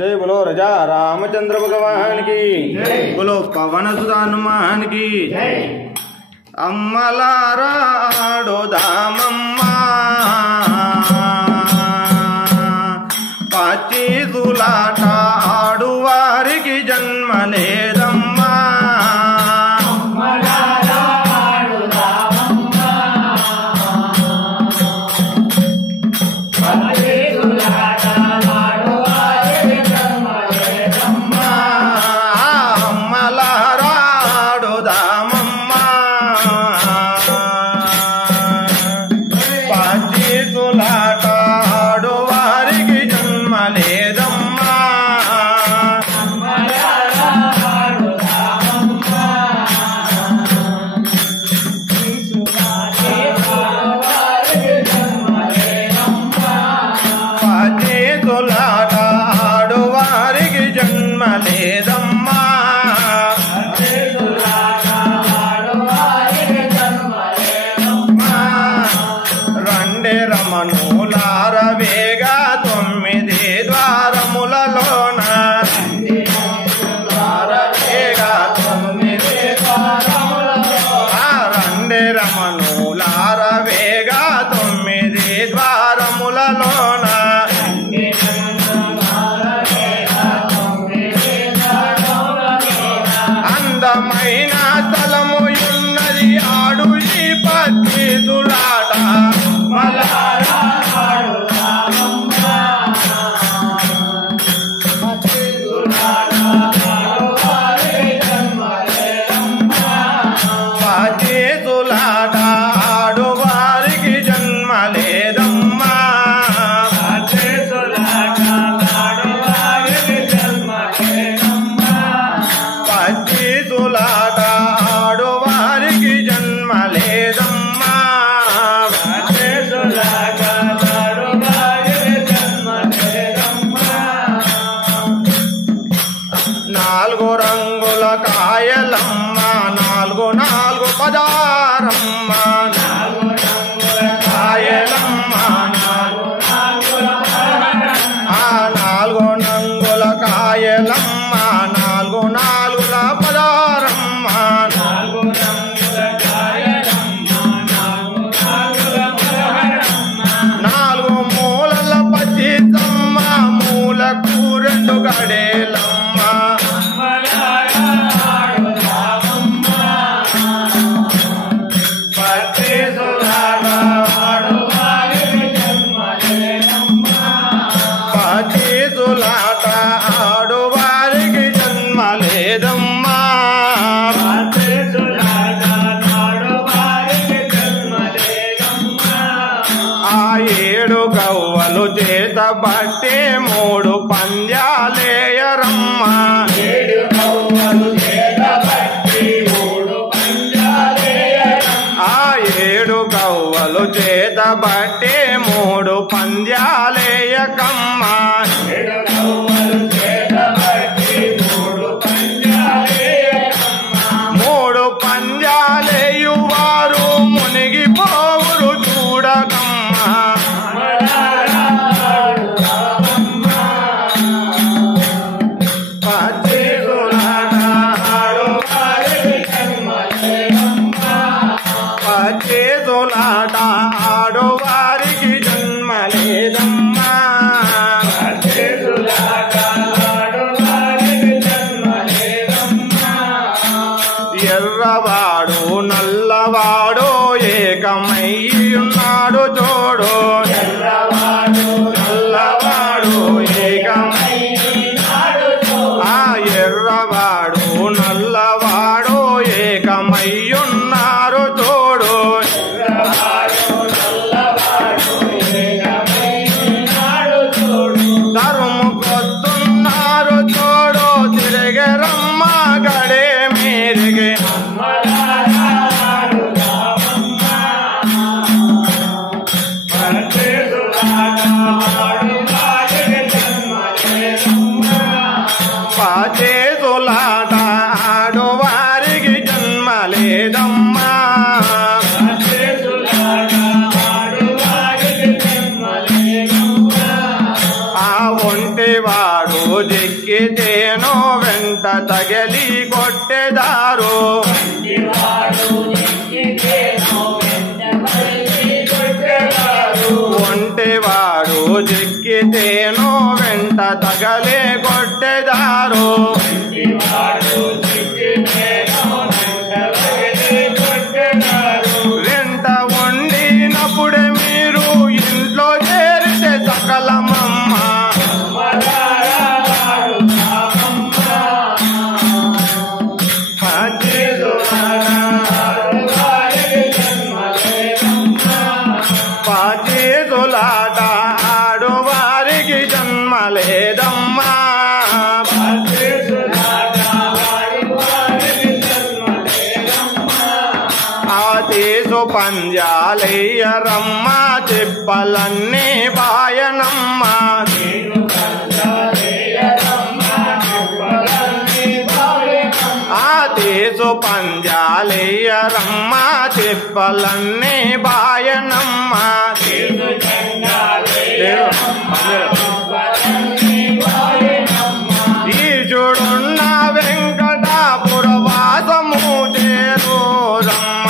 जय बोलो राजा रामचंद्र भगवान की बोलो पवन सुत हनुमान की अम्मलाराडोदामम्मा पाची सुलाट आडुवारिकी जन्म लेदम्मा बट्टे मूडु पंजालेयरम्मा ఏడు గవ్వలు చేత బట్టే మూడు పంద్యాలేయకమ్మ మూడు పంద్యాలేయువారు మునిగిపోవురు చూడకమ్మ ఆడవారికి జన్మ లేదమ్మా ఎర్రవాడు నల్లవాడు ఏకమై ఉన్నాడు చూడు నల్లవాడు ఏకమై ఎర్రవాడు నల్లవాడు ఏకమై ఉన్నారు చూడు తరుముకొస్తున్నారు చూడు తిరగరమ్మ గడే మీరిగే పాచేతులాట ఆడువారికి జన్మ లేదమ్మా ఆ ఒంటివాడు జిక్కితేనో వెంట తగలి కొట్టెదారు ఒంటివాడు జిక్కితేనో వెంట తగలే కొట్టెదారు వెంట వండినప్పుడే మీరు ఇంట్లో చేరితే సకలమమ్మ పాచేతులాట ఆడువారికి జన్మ లేదమ్మా ఆతేసు పంజాలయ్యరమ్మ తిప్పలన్నీ బాయనమ్మ ఆతేసు పంజాలయ్యరమ్మ తిప్పలన్నీ బాయనమ్మ ఈశుడున్న వెంకటాపుర వాసము చేరురమ్మ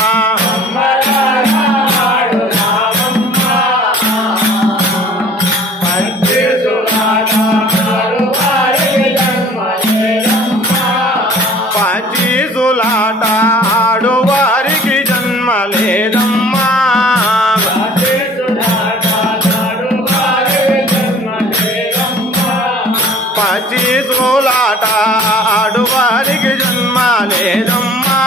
పచీసులాట ఆడువారికి జన్మ లేదమ్మా పచీసులాట ఆడువారికి జన్మ లేదమ్మా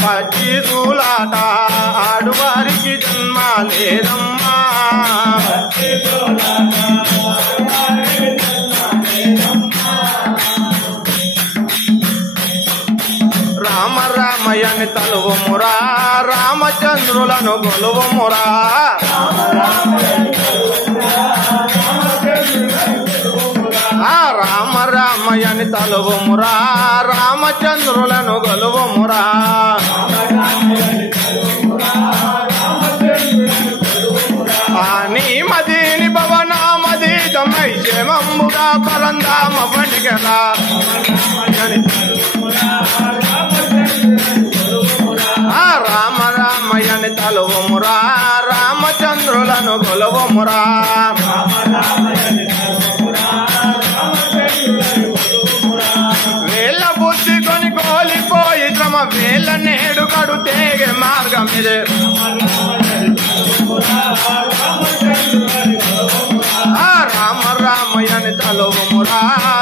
పచీసులాట ఆడువారికి జన్మ లేదమ్మా రామ రామయ్యని తలువుమురా రామచంద్రులను గొలువుమురా రామ రామయ్యని తలువుమురా రామచంద్రులను గొలువుమురా నీ మదీని భవనామది తమై క్షేమంబుగా పరందామ పండిగరా రామ రామయ్యని తలువుమురా రామచంద్రులను గొలువుమురా వేళ్ళ బుద్ధి కొని కోలిపోయి శ్రమ వేళ్ళ నేడు కడు తేగే మార్గం ఇదే రామ రామయ్యని తలువుమురా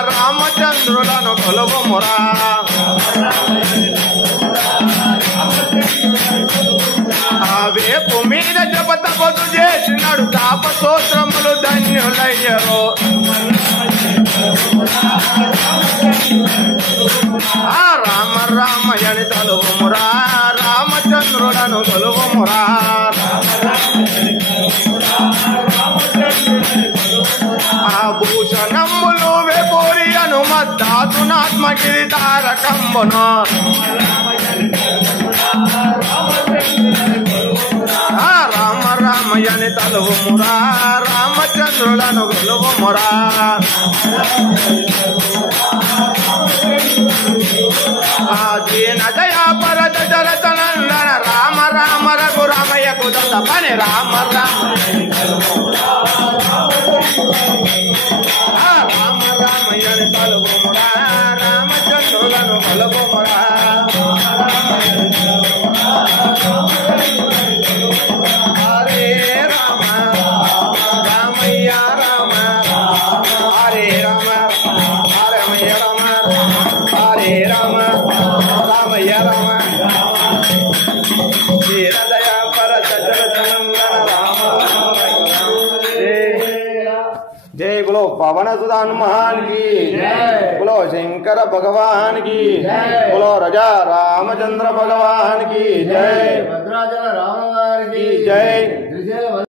రామచంద్రులను కొలువుమురా వేపు మీద జపత పొద్దు చేసినాడు తాపసోత్రములు ధన్యులయ్యరు రామ రామయ్యని తలువుమురా రామచంద్రులను కొలువుమురా భూషణములు వేపూరి హనుమద్దాతునాత్మగిరి తారకంబును రామ రామయ్యని తలువుమురా రామచంద్రులను కొలువుమురా దీన దయా పరద జరతనందన రామ రామ రఘు రామయ్య కుదత పని రామ రామ రామ రామయ్యని తలువుమురా రామచంద్రులను కొలువుమురా హరే రామ రామయ్య రామ హరే రామ రామయ్య రామ హరే రామ రామయ్య రామ దీనదయ పరత జగనందన రామ जय बोलो पवन सुत हनुमान की बोलो शंकर भगवान की बोलो राजा रामचंद्र भगवान की जय भद्राचल राम की जय।